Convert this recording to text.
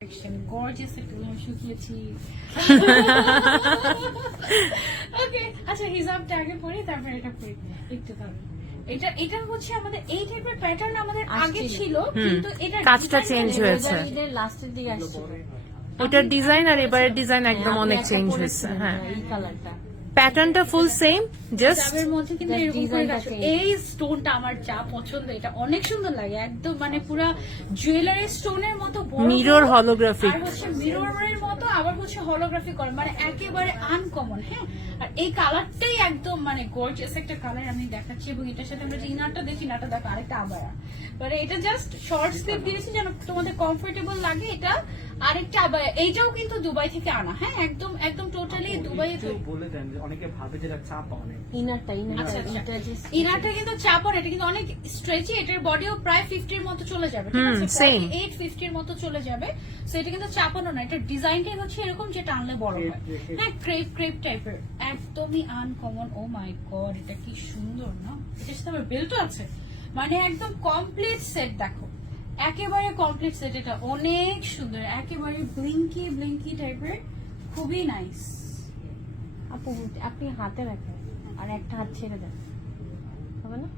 Gorgeous একটা আমি শুকিয়েছি। ওকে, আচ্ছা হিজাবটা আগে পরি তারপর এটা পরি একটু তাহলে। এটা হচ্ছে আমাদের এই টাইপের প্যাটার্ন আমাদের আগে ছিল, কিন্তু এটা কাজটা চেঞ্জ হয়েছে। লাস্টের দিকে আসছে। ওটার ডিজাইন আর এবারের ডিজাইন একদম অনেক চেঞ্জ হয়েছে। হ্যাঁ, এই কালারটা প্যাটার্নটা ফুল সেম, জাস্ট হিজাবের মধ্যে কিন্তু এরকম করে কাজ। এই স্টোনটা আমার যা পছন্দ, এটা অনেক সুন্দর লাগে, একদম মানে পুরা জুয়েলারি স্টোনের মতো বড় মিরর বড়। holographic। আর হচ্ছে মিররের মতো, আবার হচ্ছে holographic করা, মানে একেবারে আনকমন। হ্যাঁ, আর এই কালারটাই একদম মানে গর্জিয়াস একটা কালার আমি দেখাচ্ছি, এবং এটার সাথে আমরা যে ইনারটা দেখি, ইনারটা দেখো আরেকটা আবায়া, মানে এটা জাস্ট শর্ট স্লিভ দিয়েছি যেন তোমাদের কমফোর্টেবল লাগে। এটা আরেকটা আবায়া, এইটাও কিন্তু দুবাই থেকে আনা। হ্যাঁ, একদম একদম টোটালি দুবাই থেকে। বলে দেন যে অনেকে ভাবে যেটা চাপ অনেক। আচ্ছা, ইনারটা কিন্তু চাপন, এটা কিন্তু অনেক স্ট্রেচি, এটার বডিও প্রায় 50 এর মতো চলে যাবে, ঠিক আছে, same। 48-50 এর মতো চলে যাবে। সো এটা কিন্তু চাপানো না, এটা ডিজাইনটাই হচ্ছে এরকম যে টানলে বড় হয়। হ্যাঁ, ক্রেপ ক্রেপ টাইপের, একদমই আনকমন। ও মাই গড, এটা কি সুন্দর না! এটার সাথে আবার বেল্টও আছে, মানে একদম কমপ্লিট সেট। দেখো একেবারে কমপ্লিট সেট, এটা অনেক সুন্দর, একেবারে ব্লিঙ্কি ব্লিঙ্কি টাইপের, খুবই নাইস। আপু আপনি হাতে রাখেন আর একটা হাত ছেড়ে দেন, হবে না?